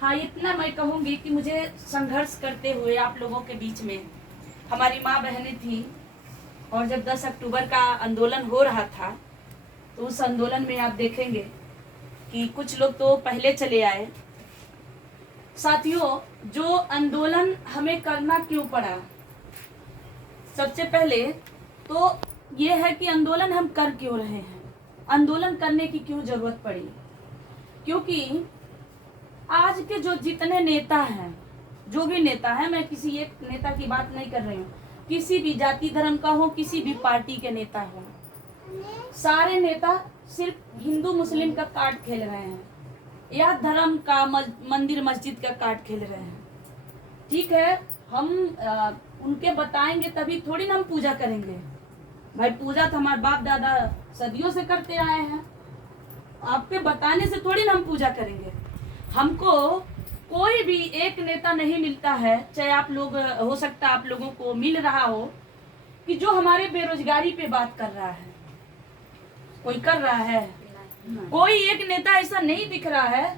हाँ, इतना मैं कहूँगी कि मुझे संघर्ष करते हुए आप लोगों के बीच में हमारी माँ बहनें थी, और जब 10 अक्टूबर का आंदोलन हो रहा था तो उस आंदोलन में आप देखेंगे कि कुछ लोग तो पहले चले आए। साथियों, जो आंदोलन हमें करना क्यों पड़ा, सबसे पहले तो ये है कि आंदोलन हम कर क्यों रहे हैं, आंदोलन करने की क्यों जरूरत पड़ी। क्योंकि आज के जो जितने नेता हैं, जो भी नेता है, मैं किसी एक नेता की बात नहीं कर रही हूँ, किसी भी जाति धर्म का हो, किसी भी पार्टी के नेता हो, सारे नेता सिर्फ हिंदू मुस्लिम का कार्ड खेल रहे हैं या धर्म का मंदिर मस्जिद का कार्ड खेल रहे हैं। ठीक है, हम उनके बताएंगे तभी थोड़ी ना हम पूजा करेंगे। भाई, पूजा तो हमारे बाप दादा सदियों से करते आए हैं, आपके बताने से थोड़ी ना हम पूजा करेंगे। हमको कोई भी एक नेता नहीं मिलता है, चाहे आप लोग, हो सकता है आप लोगों को मिल रहा हो, कि जो हमारे बेरोजगारी पे बात कर रहा है। कोई कर रहा है? कोई एक नेता ऐसा नहीं दिख रहा है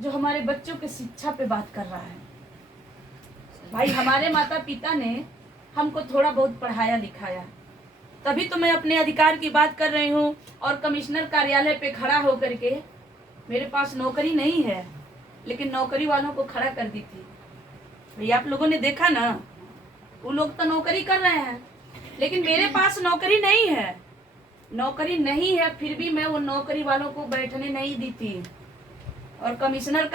जो हमारे बच्चों के शिक्षा पे बात कर रहा है। भाई, हमारे माता पिता ने हमको थोड़ा बहुत पढ़ाया लिखाया, तभी तो मैं अपने अधिकार की बात कर रही हूँ। और कमिश्नर कार्यालय पे खड़ा होकर के, मेरे पास नौकरी नहीं है लेकिन नौकरी वालों को खड़ा कर दी थी। भैया, आप लोगों ने देखा ना, वो लोग तो नौकरी कर रहे हैं लेकिन मेरे पास नौकरी नहीं है। नौकरी नहीं है फिर भी मैं वो नौकरी वालों को बैठने नहीं दी थी। और कमिश्नर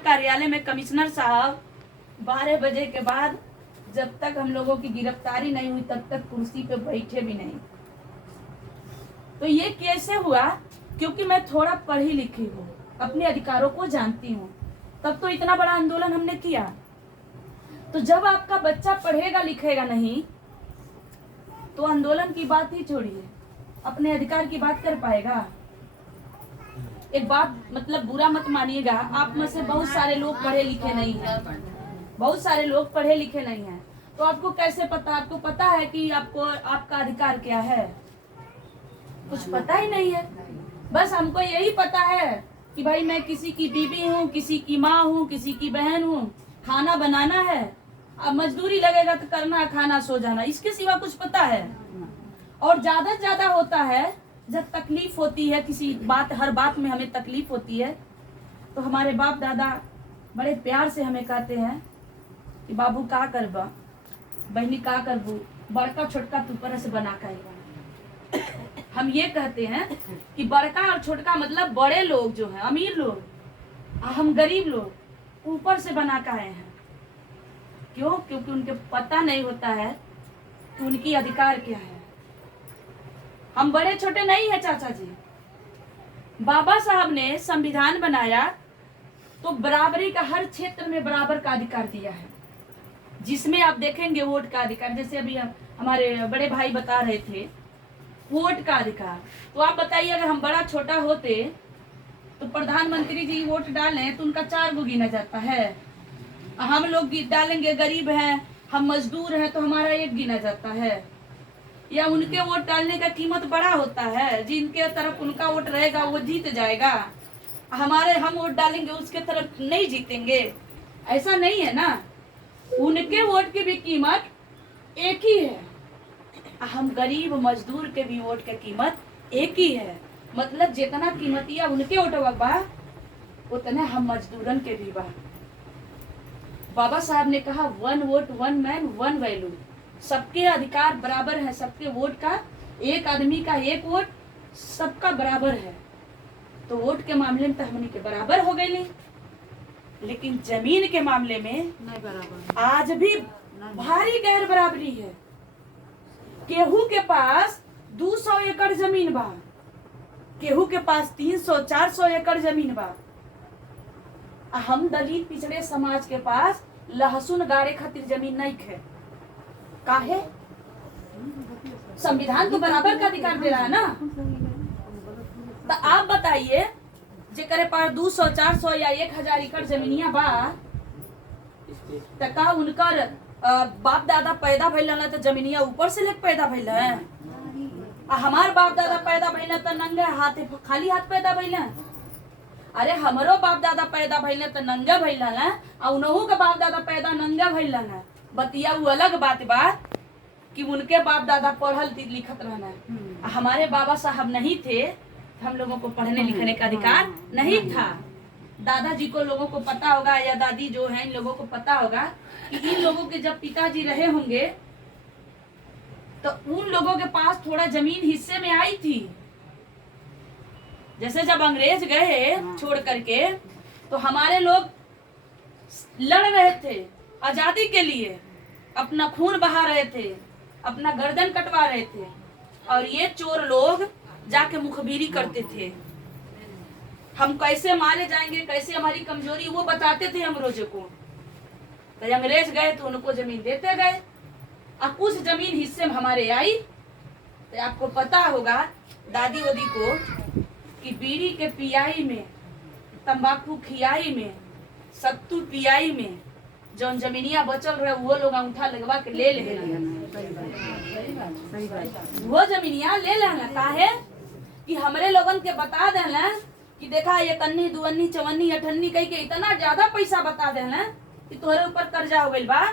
कार्यालय में कमिश्नर साहब 12 बजे के बाद, जब तक हम लोगों की गिरफ्तारी नहीं हुई तब तक कुर्सी पे बैठे भी नहीं। तो ये कैसे हुआ? क्योंकि मैं थोड़ा पढ़ी लिखी हूँ, अपने अधिकारों को जानती हूँ, तब तो इतना बड़ा आंदोलन हमने किया। तो जब आपका बच्चा पढ़ेगा लिखेगा नहीं तो आंदोलन की बात ही छोड़िए, अपने अधिकार की बात कर पाएगा? एक बात मतलब बुरा मत मानिएगा, आप में से बहुत सारे लोग पढ़े लिखे नहीं हैं, बहुत सारे लोग पढ़े लिखे नहीं हैं, तो आपको कैसे पता? आपको पता है कि आपको आपका अधिकार क्या है? कुछ पता ही नहीं है। बस हमको यही पता है कि भाई मैं किसी की बीवी हूँ, किसी की माँ हूँ, किसी की बहन हूँ, खाना बनाना है, अब मजदूरी लगेगा तो करना है, खाना सो जाना, इसके सिवा कुछ पता है? और ज्यादा से ज्यादा होता है जब तकलीफ होती है, किसी बात, हर बात में हमें तकलीफ होती है, तो हमारे बाप दादा बड़े प्यार से हमें कहते हैं कि बाबू का करबा, बहनी का करबू, बड़का छोटका तू पर से बना कर। हम ये कहते हैं कि बड़का और छोटका मतलब बड़े लोग जो हैं, अमीर लोग, हम गरीब लोग ऊपर से बना कर आए हैं। क्यों? क्योंकि उनके पता नहीं होता है कि उनकी अधिकार क्या है। हम बड़े छोटे नहीं है चाचा जी। बाबा साहब ने संविधान बनाया तो बराबरी का, हर क्षेत्र में बराबर का अधिकार दिया है, जिसमें आप देखेंगे वोट का अधिकार, जैसे अभी हमारे बड़े भाई बता रहे थे, वोट का अधिकार। तो आप बताइए, अगर हम बड़ा छोटा होते तो प्रधानमंत्री जी वोट डालें तो उनका 4 गो गिना जाता है, हम लोग डालेंगे, गरीब हैं, हम मजदूर हैं, तो हमारा 1 गिना जाता है। या उनके वोट डालने का कीमत बड़ा होता है, जिनके तरफ उनका वोट रहेगा वो जीत जाएगा, हमारे हम वोट डालेंगे उसके तरफ नहीं जीतेंगे, ऐसा नहीं है ना। उनके वोट की भी कीमत एक ही है, हम गरीब मजदूर के भी वोट की कीमत एक ही है। मतलब जितना कीमतिया उनके वोटवा बा उतने हम मजदूरन के भी बा। बाबा साहब ने कहा 1 वोट 1 मैन 1 वैल्यू, सबके अधिकार बराबर है, सबके वोट का, एक आदमी का 1 वोट सबका बराबर है। तो वोट के मामले में तो हमने के बराबर हो गए नहीं, लेकिन जमीन के मामले में नहीं बराबर, आज भी भारी गैर बराबरी है। केहू के पास 200 एकड़ जमीन बा, केहू के पास 300-400 एकड़ जमीन बा। हम दलित पिछड़े समाज के पास लहसुन गाड़े खातिर जमीन नहीं है। काहे? संविधान तो बराबर का अधिकार दे रहा है ना। तो आप बताइए, जेकरे पास 200-400 या 1000 एकड़ जमीनिया बा, तो का उनकर बाप दादा पैदा भइल तो जमीनिया ऊपर से लेके पैदा भइल है? हमार बाप दादा पैदा भइल तो नंगे हाथ, खाली हाथ पैदा भइल। अरे हमरो बाप दादा पैदा भइले तो नंगा भइला ना, और उनहु के बाप दादा पैदा नंगा भइला ना। बतिया वो अलग बात बा कि उनके बाप दादा पढ़ल लिखत रहना, हमारे बाबा साहब नहीं थे, हम लोगों को पढ़ने लिखने का अधिकार नहीं था। दादाजी को लोगों को पता होगा, या दादी जो है इन लोगों को पता होगा कि इन लोगों के जब पिताजी रहे होंगे तो उन लोगों के पास थोड़ा जमीन हिस्से में आई थी। जैसे जब अंग्रेज गए छोड़ करके, तो हमारे लोग लड़ रहे थे आजादी के लिए, अपना खून बहा रहे थे, अपना गर्दन कटवा रहे थे, और ये चोर लोग जाके मुखबिरी करते थे। हम कैसे मारे जाएंगे, कैसे हमारी कमजोरी, वो बताते थे अंग्रेजों को। तो अंग्रेज गए तो उनको जमीन देते गए, और कुछ जमीन हिस्से में हमारे आई। तो आपको पता होगा दादी वादी को कि बीड़ी के पियाई में, तंबाकू खियाई में, सत्तू पियाई में जौन जमीनिया बचल रहे वो लोग अंगूठा लगवा के ले ले, वो जमीनिया ले लेना। काहे कि हमरे लोगन के बता देना कि देखा ये कन्नी दुवन्नी चवन्नी अठन्नी कह के इतना ज्यादा पैसा बता देना कि तोहरे ऊपर कर्जा हो गइल बा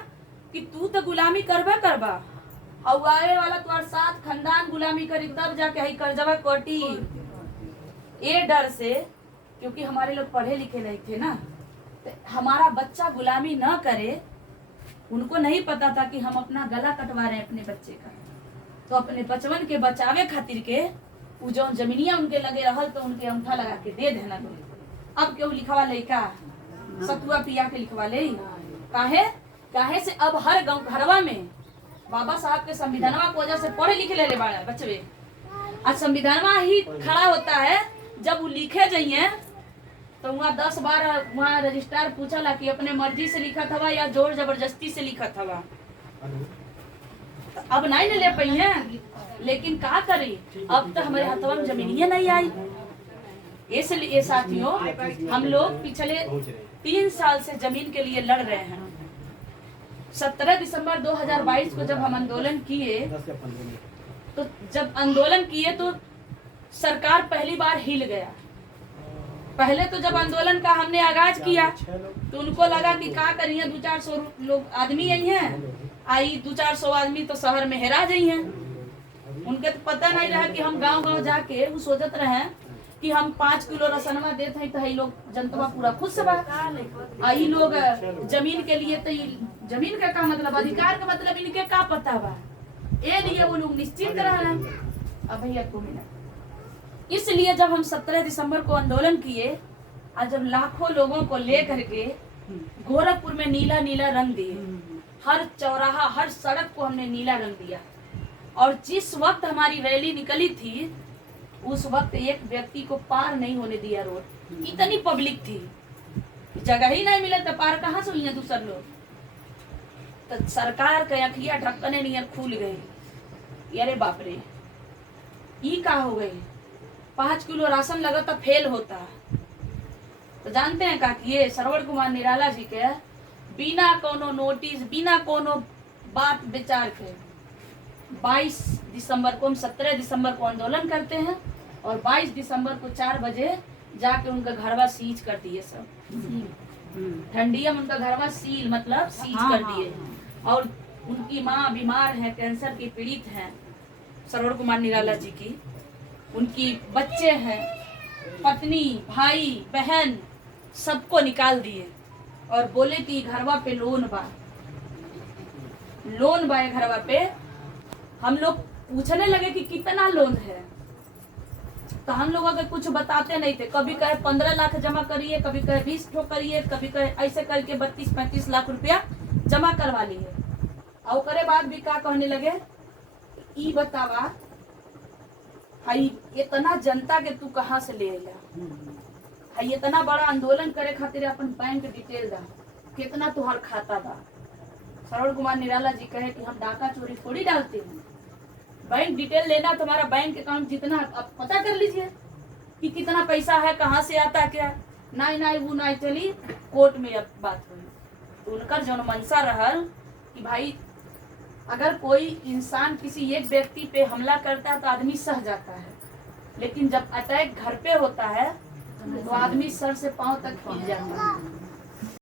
कि तू तो गुलामी करबा, और आए वाला तुम्हारे साथ खानदान गुलामी करी, तब जाके हई कर्जवा कटी। ये डर से, क्योंकि हमारे लोग पढ़े लिखे नहीं थे ना, तो हमारा बच्चा गुलामी न करे, उनको नहीं पता था कि हम अपना गला कटवा रहे हैं अपने बच्चे का। तो अपने बचवन के बचावे खातिर के उ जो जमीनिया उनके लगे रहल तो उनके अंगूठा लगा के दे देना। अब क्यों लिखवा ले का सतुआ पिया के लिखवा ले, काहे से अब हर गांव घरवा में बाबा साहब के संविधानवा की वजह से पढ़े लिखे ले बच्चे। आज संविधानवा ही खड़ा होता है, जब वो लिखे जाइए तो वहाँ 10 बार वहाँ रजिस्ट्रार पूछला कि अपने मर्जी से लिखा था या जोर जबरदस्ती से लिखा था। तो अब नहीं ले पाई है, लेकिन क्या करी, अब तो हमारे हाथों में जमीनिया नहीं आई। इसलिए साथियों हम लोग पिछले 3 साल से जमीन के लिए लड़ रहे हैं। 17 दिसंबर 2022 को जब हम आंदोलन किए, तो जब आंदोलन किए तो सरकार पहली बार हिल गया। पहले तो जब आंदोलन का हमने आगाज किया तो उनको लगा कि क्या करिए, 200-400 लोग आदमी आई हैं, आई 200-400 आदमी तो शहर में हेरा जाई हैं। उनके तो पता नहीं रहा कि हम गांव-गांव जाके वो सोचत रहे कि हम 5 किलो रसनवा देते हैं तो ये लोग जनता पूरा खुश बा। आई लोग जमीन के लिए, तो जमीन का क्या मतलब, अधिकार का मतलब इनके क्या पता बा, ये लिए वो लोग निश्चिंत रहना। अब भैया 2 मिनट। इसलिए जब हम 17 दिसंबर को आंदोलन किए, और जब लाखों लोगों को ले करके गोरखपुर में नीला नीला रंग दिए, हर चौराहा हर सड़क को हमने नीला रंग दिया, और जिस वक्त हमारी रैली निकली थी उस वक्त एक व्यक्ति को पार नहीं होने दिया रोड। इतनी पब्लिक थी, जगह ही नहीं मिला तो पार कहाँ से हुई है दूसरे लोग। तो सरकार के अखिया ढक्कने नहीं खुल गई, अरे बाप रे ई का हो गई, 5 किलो राशन लगा तो फेल होता। तो जानते हैं का कि ये श्रवण कुमार निराला जी के बिना कोनो नोटिस, बिना कोनो बात विचार के 22 दिसंबर को, हम 17 दिसंबर को आंदोलन करते हैं और 22 दिसंबर को 4 बजे जाके उनका घरवा सीज कर दिए। सब ठंडिया में उनका घरवा सील मतलब सीज कर दिए। और उनकी माँ बीमार है, कैंसर की पीड़ित हैं श्रवण कुमार निराला जी की, उनकी बच्चे हैं, पत्नी भाई बहन सबको निकाल दिए और बोले कि घरवा पे लोन बा घरवा पे। हम लोग पूछने लगे कि कितना लोन है, तो हम लोग अगर कुछ बताते नहीं थे। कभी कहे 15 लाख जमा करिए, कभी कहे 20 ठो करिए, कभी कहे ऐसे करके 32-35 लाख रुपया जमा करवा लिए। और करे बाद भी क्या कहने लगे, ई बतावा हाई इतना जनता के तू कहाँ से ले आया, हाई इतना बड़ा आंदोलन करे खातिर अपन बैंक डिटेल दा, कितना तुहार खाता बा। श्रवण कुमार निराला जी कहे कि हम डाका चोरी थोड़ी डालते हैं, बैंक डिटेल लेना, तुम्हारा बैंक अकाउंट जितना आप पता कर लीजिए कि कितना पैसा है, कहाँ से आता क्या। नहीं वो नहीं चली, कोर्ट में अब बात हुई। तो उनका जो मनसा रहल कि भाई अगर कोई इंसान किसी एक व्यक्ति पे हमला करता है तो आदमी सह जाता है, लेकिन जब अटैक घर पे होता है तो आदमी सर से पांव तक हिल जाता है।